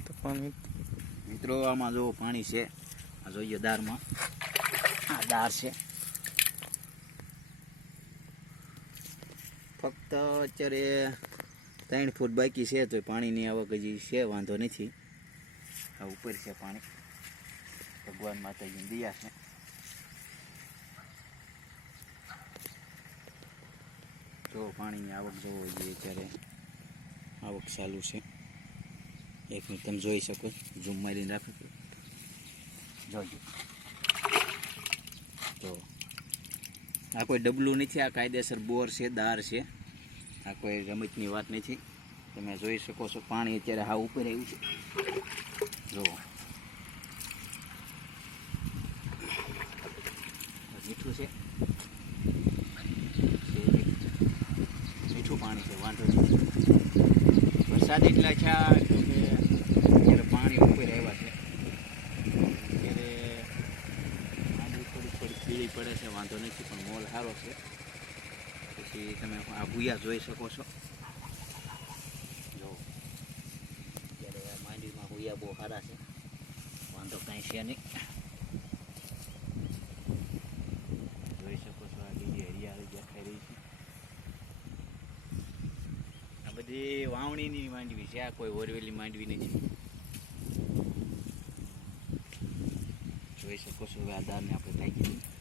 તો પાણી મિત્રો, આમાં જો પાણી છે, આ જોઈએ દારમાં. આ દાર છે. ફક્ત અત્યારે ત્રણ ફૂટ બાકી છે તો પાણીની આવક હજી છે, વાંધો નથી. આ ઉપર છે પાણી. ભગવાન માતાજીની દિયા છે. તો પાણીની આવક જોવો જોઈએ, અત્યારે આવક ચાલુ છે. એક મિનિટ તમે જોઈ શકો ઝૂમ મારીને રાખો. છો જોજો. તો આ કોઈ ડબલું નથી, આ કાયદેસર બોર છે, દાર છે. આ કોઈ રમતની વાત નથી. તમે જોઈ શકો છો, પાણી અત્યારે હા ઉપર આવ્યું છે. જુઓ. મીઠું છે. મીઠું પાણી છે, વાંધો નથી. વરસાદ એટલા છે તો કે અત્યારે પાણી ઉપર આવ્યા છે અત્યારે માંડવી થોડીક થોડીક પીળી પડે છે, વાંધો નથી, પણ મોલ સારો છે. પછી તમે આ ભૂયા જોઈ શકો છો. જો, અત્યારે માંડવીમાં ભૂયા બહુ સારા છે. વાંધો કાંઈ છે નહીં. જોઈ શકો છો આ લીલી હરિયાળી દેખાઈ રહી છે. આ બધી વાવણીની માંડવી છે, આ કોઈ ઓરવેલી માંડવી નથી. જોઈ શકો છો વ્યાદારને આપણે થાય દઈએ.